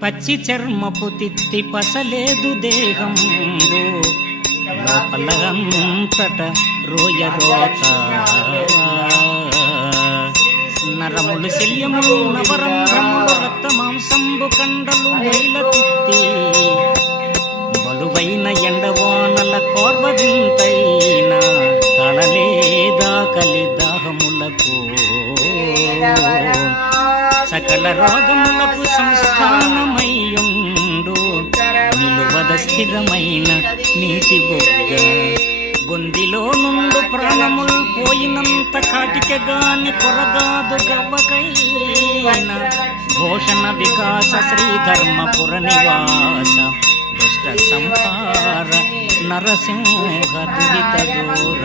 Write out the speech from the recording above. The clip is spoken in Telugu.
పచ్చి చర్మపు తిత్తి పసలేదు దేహంబు లోపలంతట రోయ రోత నరములు శల్యములు నవరంధ్రములు రక్త మాంసంబు కండలు మైల తిత్తి బలువైన ఎండవానల కోర్వదింతైన తళలేదా కలిదాహములకు సకల రోగములకు సంస్థానమయ్యుండు నిలువద స్థిరమైన నీటి బొగ్గ బొందిలో నుండు ప్రాణములు పోయినంత కాటికగాని కొరగాదు గవ్వకైన భూషణ వికాస శ్రీధర్మపుర నివాస దుష్ట సంహార నరసింహ దురిత దూర